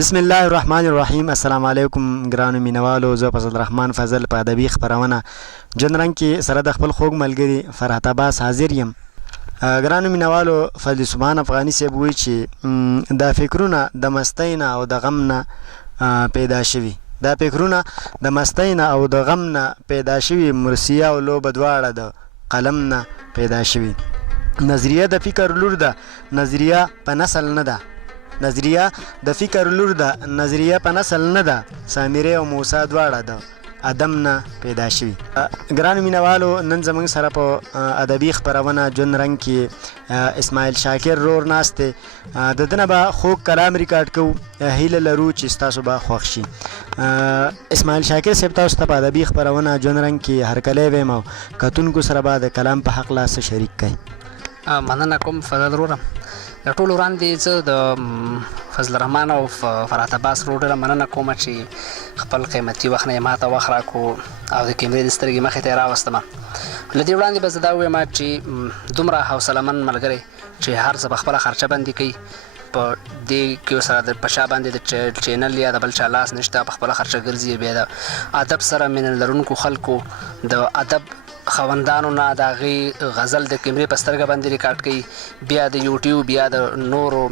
بسم الله الرحمن الرحیم. السلام علیکم ګرانو مینوالو. زه فضل الرحمن فضل په ادبي خپرونه جنرنګ کې سره د خپل خوږ ملګري فرحت عباس حاضر یم. ګرانو مینوالو، فضل سبحان افغاني صاحب وایي چې دا فکرونه د مستی نه او د غم نه پیدا شوي. دا فکرونه د مستی نه او د غم نه پیدا شوي. مرثیه او لوبه دواړه د قلم نه پیدا شوي. نظریه د فکر لور ده، نظریه په نسل نه ده. نظریه د فکر لور ده، نظریه په نسل نه ده. سامری او موسی دواړه د ادم نه پیدا شوي. ګرانو مینوالو، نن زموږ سره په ادبي خپرونه جون رنګ کې اسماعیل شاکر رور ناست دی. د ده نه به خوږ کلام ریکارډ کوو. هیله لرو چې ستاسو به خوښ شي. اسماعیل شاکر صاحب تاسو ته په ادبي خپرونه جون رنګ کې هرکلی ویم او کتونکو سره به د کلام په هکله څه شریک کوئ. مننه کوم فضل وروره. د ټولو وړاندې زه د فضل الرحمن او فرحت عباس ورور ډېره مننه کوم چې خپل قیمتي وخت نه یې ماته وخت راکړو او د کیمرې د سترګې مخې ته یې راوستمه. له دې وړاندې به زه دا ووایم چې دومره حوصلهمند ملګری چې هر څه په خپله خرچه باندې کوي، په دې کې سره د په شا باندې د چینل یا د بل چا لاس نشته، په خپله خرچه ګرځي. بیا د ادب سره مینه لرونکو خلکو د ادب خوندانو نه د هغې غزل د کیمرې په سترګه باندې ریکارډ کوي، بیا د یوټیوب یا د نورو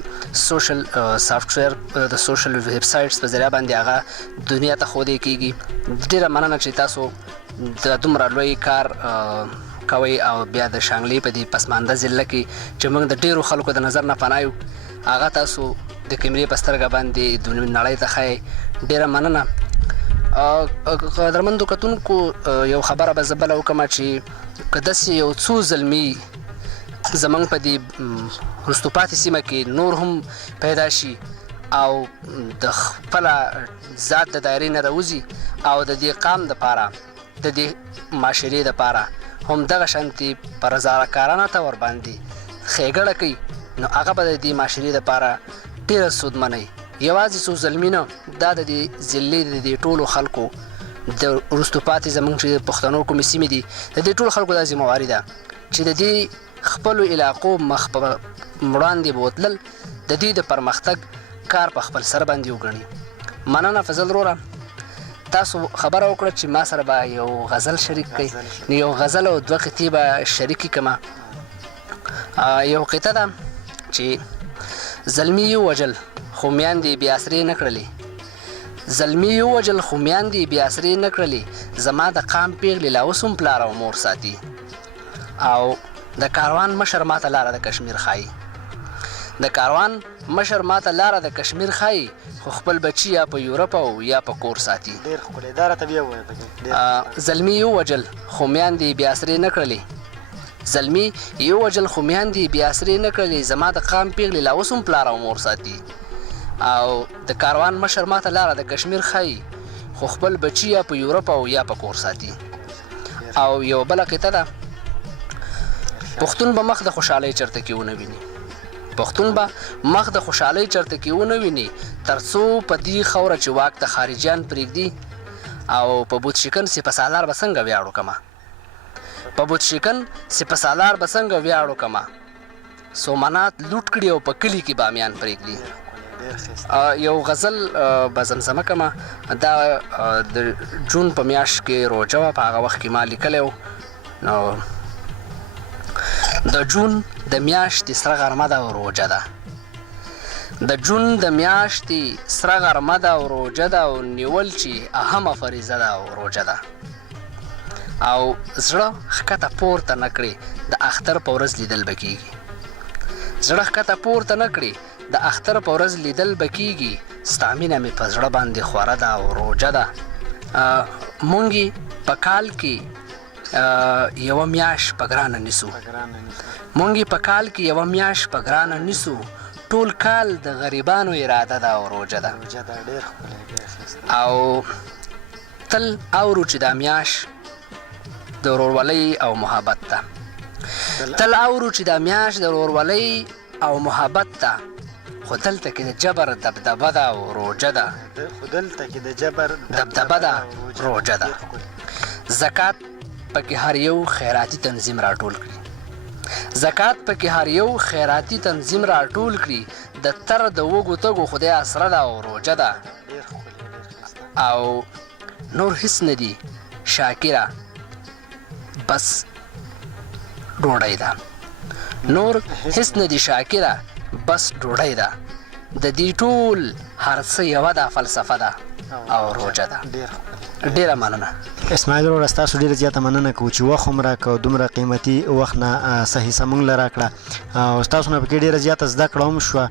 سوشل سافټویر د سوشل ویب سایټس په ذریعه باندې هغه دنیا ته ښودی کېږي. ډېره مننه چې تاسو د دومره لوی کار کوئ او بیا د شانګلې په دې پسمانده ضلع کې چې موږ د ډېرو خلکو د نظر نه پناه یو، هغه تاسو د کیمرې په سترګه باندې د نړۍ ته ښایئ. ډېره مننه. قدرمندو کتونکو، یو خبره به زه بله وکړم چې که داسې یو څو زلمي زموږ په دې وروستو پاتې سیمه کې نور هم پیدا شي او د خپله ذات د دایرې نه راوځي او د دې قام دپاره د دې معاشرې دپاره هم دغه شانتې په رضاکارانه طور باندې ښېګړه کوي، نو هغه به د دې معاشرې دپاره ډېره سودمنه وي. یوازې څو زلمي نه، دا د دې ضلعې د دې ټولو خلکو د وروستو پاتې زموږ چې پښتنو کومې سیمې دي، د دې ټولو خلکو دا ذمهواري ده چې د دې خپلو علاقو مخ په وړاندې بوتلل د دې د پرمختګ کار په خپل سر باندې وګڼي. مننه فضل وروره. تاسو خبره وکړه چې ما سره به یو غزل شریک کړئ، نو یو غزل او دوه قطعې به شریکې کړمه. یو قطعه ده چې زلمي یې ووژل خو میندې بې اسرې نه کړلې، زلمي یې ووژل خو میندې بې اسرې نه کړلې، زما د قام پیغلې لا اوس هم پلار او مور ساتي، او د کاروان مشر ماته لاره د کشمیر ښایي، د کاروان مشر ماته لاره د کشمیر ښایي، خو خپل بچي یا په یورپ او یا په کور ساتي. ډېر ښکلی. دا راته بیا ووایه. زلمي یې ووژل خو میندې بې اسرې نه کړلې، زلمي یې ووژل خو میندې بې اسرې نه کړلې، زما د قام پیغلې لا اوس هم پلار او مور ساتي، او د کاروان مشر ماته لاره د کشمیر ښایي، خو خپل بچي یا په یورپ او یا په کور ساتي. او یو بله قطعه ده: پښتون به مخ د خوشحالۍ چرته کې ونه ویني، پښتون به مخ د خوشحالۍ چرته کې ونه ویني، تر څو په دې خوره چې واک ته خارجیان پرېږدي، او په بوت شکن سپه سالار به څنګه ویاړو کمه، په بوت شکن سپه سالار به څنګه ویاړو کمه، سومنات لوټ کړي او په کلي کې بامیان پرېږدي. یو غزل به زمزمه کمه. دا د جون په میاشت کې روژه وه، په هغه وخت کې ما لیکلی و. نو د جون د میاشتې سره غرمه ده او روژه ده، د جون د میاشتې سره غرمه ده او روژه ده، او نیول چې اهمه فریضه ده او روژه ده، او زړه ښکته پورته نه کړې د اختر په ورځ لیدل به کېږي، زړه ښکته پورته نه کړې د اختر په ورځ لیدل به کېږي، ستا مینه مې په زړه باندې خوره ده او روژه ده. مونږ یې په کال کې یوه میاشت په ګرانه نیسو، مونږ یې په کال کې یوه میاشت په ګرانه نیسو، ټول کال د غریبانو اراده ده او روژه ده. او تل اورو چې دا میاشت د ورورولۍ او محبت ده، تل اورو چې دا میاشت د ورورولۍ او محبت ده، خو دلته کې د جبر دبدبه ده او روژه ده، خو دلته کې د جبر دبدبه ده روژه ده. زکات پکې هر یو خیراتي تنظیم راټول کړي، زکات پکې هر یو خیراتي تنظیم راټول کړي، د تر د وږو تږو خدای اسره ده او روژه ده او نور هیڅ نه دي شاکره بس ډوډۍ ده نور هیڅ نه دي شاکره بس ډوډۍ ده د دې ټول هر څه یوه ده فلسفه ده او روژه ده ډیره مننه اسماعیل وروره ستاسو ډېره زیاته مننه کوو چې وخت هم راکړه او دومره قیمتي وخت نه څه حصه موږ له راکړه او ستاسو نه پکې ډېره زیاته زده کړه هم شوه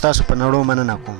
ستاسو په نړو مننه کوم